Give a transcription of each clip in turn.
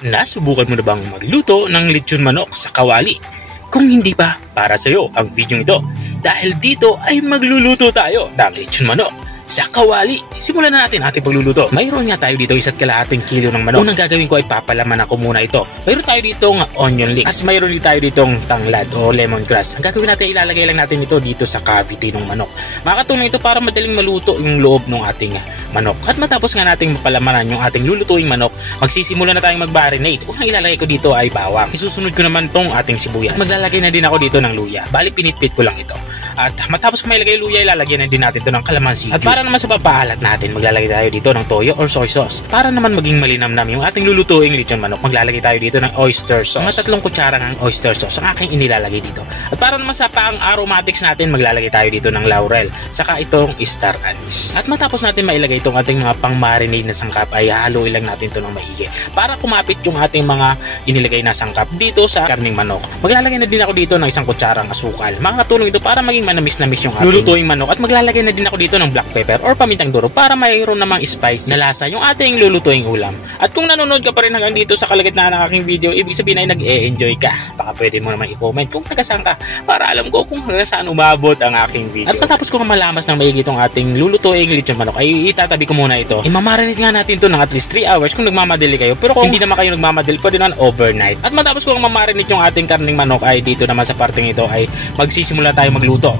Nasubukan mo na bang magluto ng lechon manok sa kawali? Kung hindi pa, para sa'yo ang video ito dahil dito ay magluluto tayo ng lechon manok sa kawali. Simulan na natin ating pagluluto. Mayroon nga tayo dito 1 kalahating kilo ng manok. Unang gagawin ko ay papalaman ako muna ito. Mayroon tayo ditong onion leeks at mayroon din tayo ditong tanglad o lemongrass. Ang gagawin natin, ilalagay lang natin ito dito sa cavity ng manok. Makakatulong ito para madaling maluto yung loob ng ating manok. At matapos nga nating mapalamanan yung ating lulutuing manok, magsisimula na tayong mag-marinate. Unang ilalagay ko dito ay bawang. Isusunod ko naman tong ating sibuyas. Maglalagay na din ako dito ng luya. Bali pinitpit ko lang ito. At matapos ko mailagay luya, ilalagyan na din natin ito ng calamansi juice. At para naman sa papaalat natin, maglalagay tayo dito ng toyo or soy sauce. Para naman maging malinamnam yung ating lulutuing lechon manok, maglalagay tayo dito ng oyster sauce. Mga 3 kutsara ng oyster sauce ang aking inilalagay dito. At para naman sa pang aromatics natin, maglalagay tayo dito ng laurel. Saka itong star anise. At matapos natin mailagay itong ating mga pang-marinade na sangkap, ay haluin lang natin ito ng maigi. Para kumapit yung ating mga inilagay na sangkap dito sa karning manok. Maglalagay na din ako dito ng 1 kutsarang asukal. Makakatulong ito para maging manamis-namis yung ating lulutuing manok. At maglalagay na din ako dito ng black pepper or pamintang duro para mayroon namang spice na lasa yung ating lulutuing ulam. At kung nanonood ka pa rin hanggang dito sa kalagitnaan ng aking video, ibig sabihin ay nag-e-enjoy ka. Baka pwede mo naman i-comment kung taga-saan ka para alam ko kung taga-saan umabot ang aking video. At matapos ko malamas ng maigi itong ating lulutuing lechon manok, ay itatabi ko muna ito. Imamarinate nga natin ito ng at least 3 hours kung nagmamadali kayo. Pero kung hindi naman kayo nagmamadali, pwede naman overnight. At matapos ko mamarinate yung ating karning manok, ay dito naman sa parteng ito ay magsisimula tayo magluto.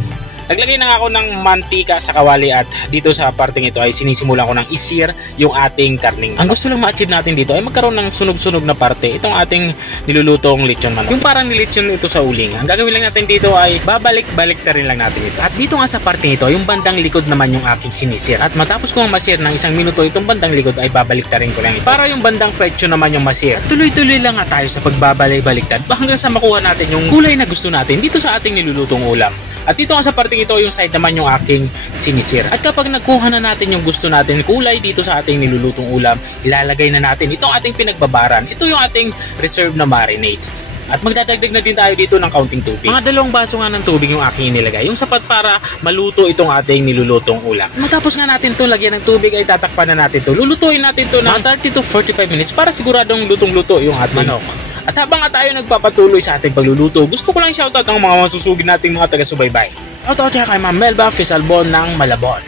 Naglagay na ako ng mantika sa kawali at dito sa parteng ito ay sinisimulan ko ng isir yung ating karning manok. Ang gusto lang ma-achieve natin dito ay magkaroon ng sunog-sunog na parte itong ating nilulutong lechon manok. Yung parang nilechon ito sa uling. Ang gagawin lang natin dito ay babalik-balik na rin lang natin ito. At dito nga sa parteng ito, yung bandang likod naman yung aking sinisir. At matapos kong masir ng 1 minuto, itong bandang likod ay babalik na rin ko lang ito. Para yung bandang petso naman yung masir. At tuloy-tuloy lang nga tayo sa pagbabalik-baliktad hanggang sa makuha natin yung kulay na gusto natin dito sa ating nilulutong ulam. At dito nga sa parteng ito, yung side naman yung aking sinisir. At kapag nagkuha na natin yung gusto natin kulay dito sa ating nilulutong ulam, ilalagay na natin itong ating pinagbabaran. Ito yung ating reserve na marinade. At magdadagdag na din tayo dito ng kaunting tubig. Mga 2 baso nga ng tubig yung aking inilagay. Yung sapat para maluto itong ating nilulutong ulam. Matapos nga natin ito lagyan ng tubig, ay tatakpan na natin ito. Lulutuin natin ito ng 30 to 45 minutes para siguradong lutong-luto yung ating manok. At habang tayo nagpapatuloy sa ating pagluluto, gusto ko lang shoutout ang mga masusugid nating mga taga-subaybay. Shoutout kay Ma'am Melba Fisalbon ng Malabon.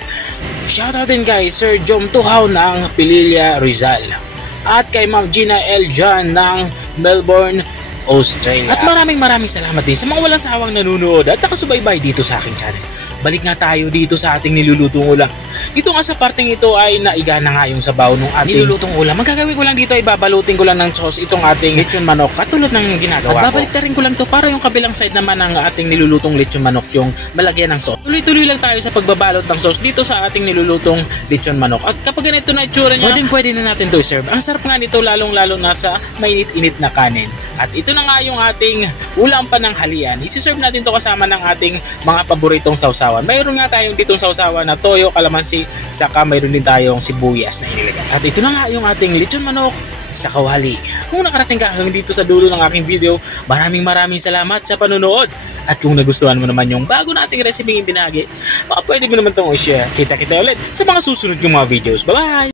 Shoutout din kay Sir Jom Tuhaw ng Pililla, Rizal. At kay Ma'am Gina L. John ng Melbourne, Australia. At maraming salamat din sa mga walang sawang nanonood at nakasubaybay dito sa aking channel. Balik nga tayo dito sa ating nilulutong ulam. Dito nga sa parteng ito ay naiga na nga yung sabaw ng ating nilulutong ulam. Ang gagawin ko lang dito ay babalutin ko lang ng sauce itong ating lechon manok katulad ng ginagawa ko. At babalik na rin ko lang to para yung kabilang side naman ng ating nilulutong lechon manok yung malagyan ng sauce. Tuloy-tuloy lang tayo sa pagbabalot ng sauce dito sa ating nilulutong lechon manok. At kapag ganito na itsura niya, pwede na natin to serve. Ang sarap nga nito lalong-lalo na sa mainit-init na kanin. At ito na nga yung ating ulam pananghalian. Isi-serve natin to kasama ng ating mga paboritong sausawan. Mayroon nga tayong ditong sausawan na toyo, kalamansi, saka mayroon din tayong sibuyas na inilagay. At ito na nga yung ating lechon manok sa kawali. Kung nakarating ka hanggang dito sa dulo ng aking video, maraming salamat sa panonood. At kung nagustuhan mo naman yung bago nating recipe ibinahagi, baka pwede mo naman itong i-share. Kita-kita ulit sa mga susunod kong mga videos. Bye-bye!